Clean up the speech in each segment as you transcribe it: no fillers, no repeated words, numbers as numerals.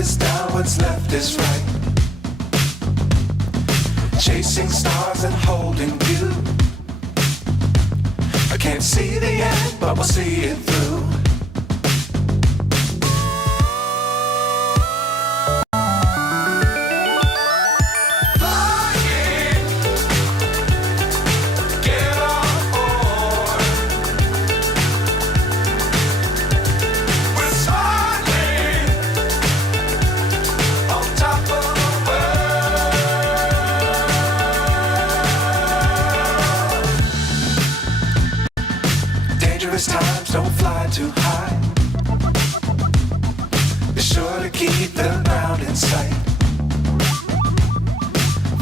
is down, what's left is right. Chasing stars and holding you. I can't see the end, but we'll see it through. Times don't fly too high. Be sure to keep the ground in sight.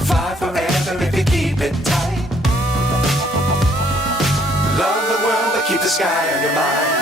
Fly forever if you keep it tight. Love the world but keep the sky on your mind.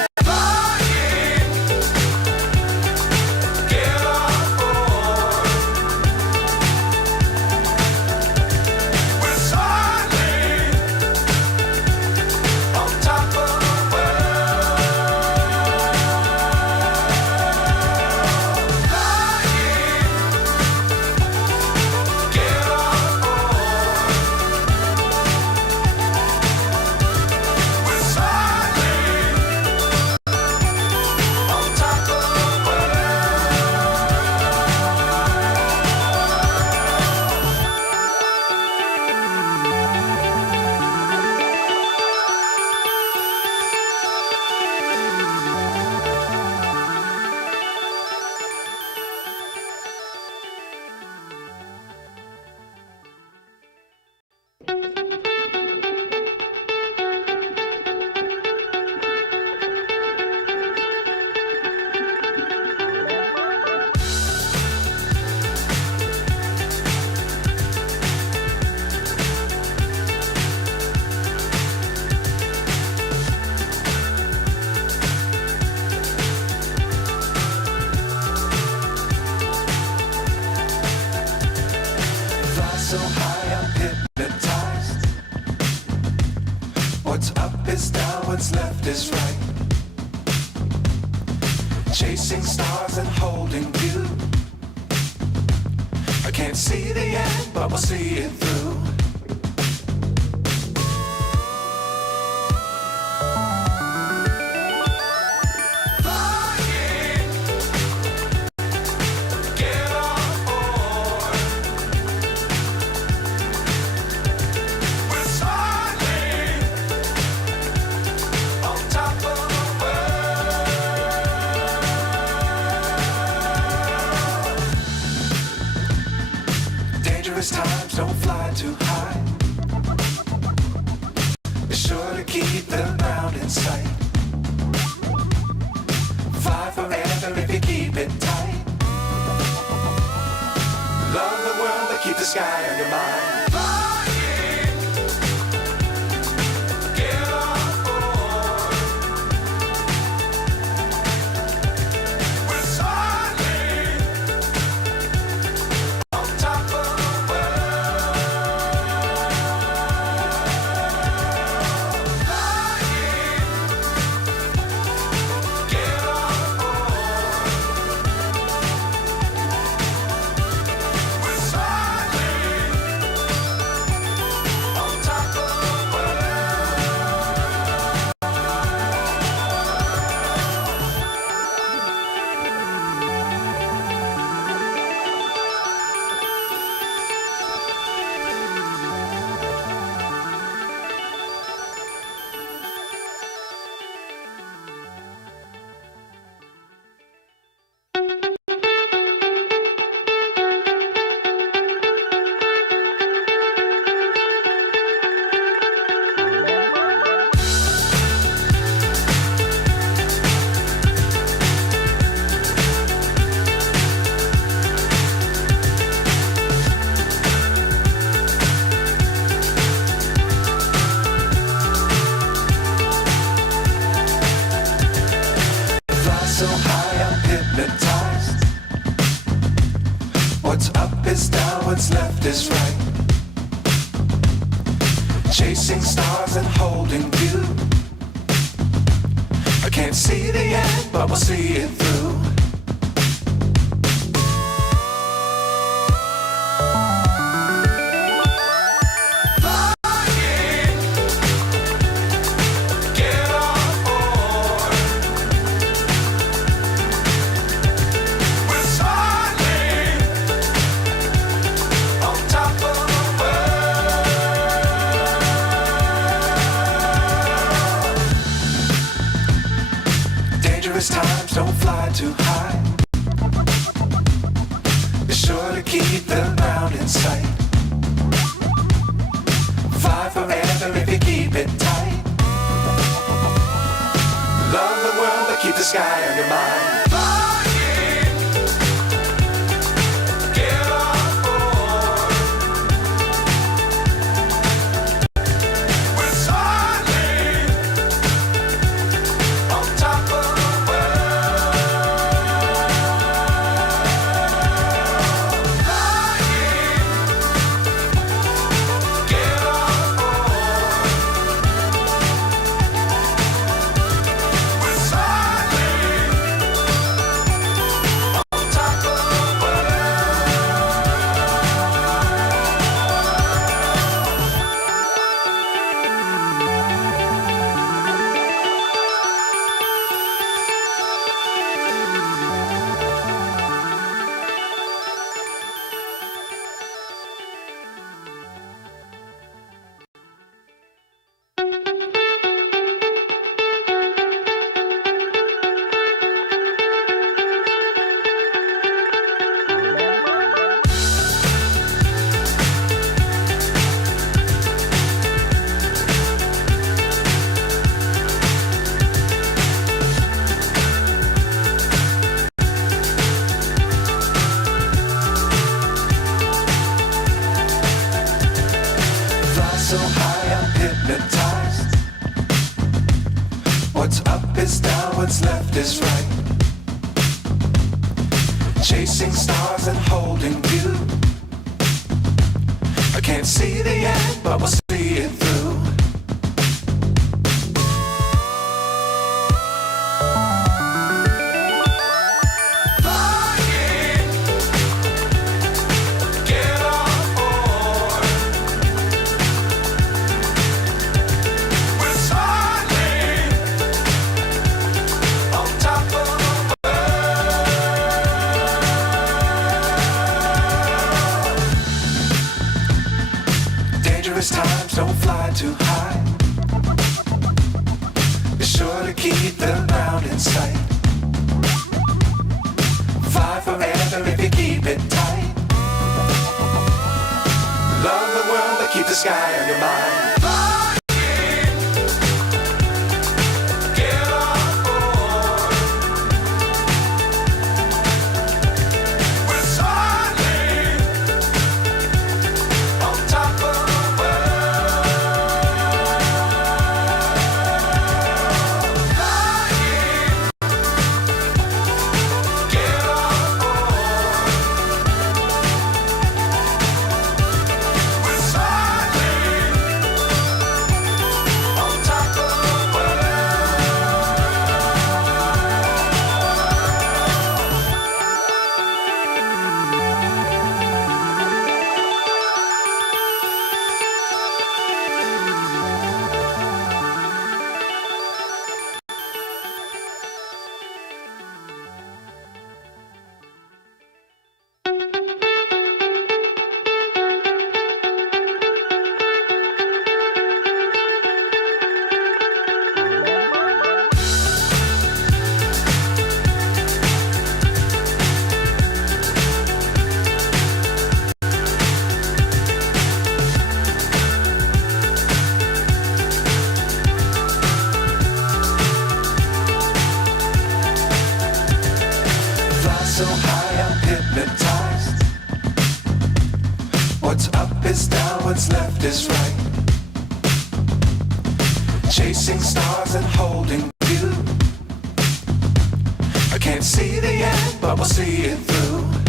So high I'm hypnotized. What's up is down, what's left is right. Chasing stars and holding you. I can't see the end, but we'll see it through. Times don't fly too high. Be sure to keep the ground in sight. Fly forever if you keep it tight. Love the world but keep the sky on your mind. So high I'm hypnotized. What's up is down, what's left is right. Chasing stars and holding you. I can't see the end, but we'll see it through. times, don't fly too high. Be sure to keep the ground in sight. Fly forever if you keep it tight. Love the world, but keep the sky on your mind. So high I'm hypnotized. What's up is down, what's left is right. Chasing stars and holding you. I can't see the end, but we'll see it through. Dangerous times, don't fly too high. Be sure to keep the ground in sight. Fly forever if you keep it tight. Love the world, but keep the sky on your mind. So high I'm hypnotized. What's up is down, what's left is right. Chasing stars and holding you. I can't see the end, but we'll see it through.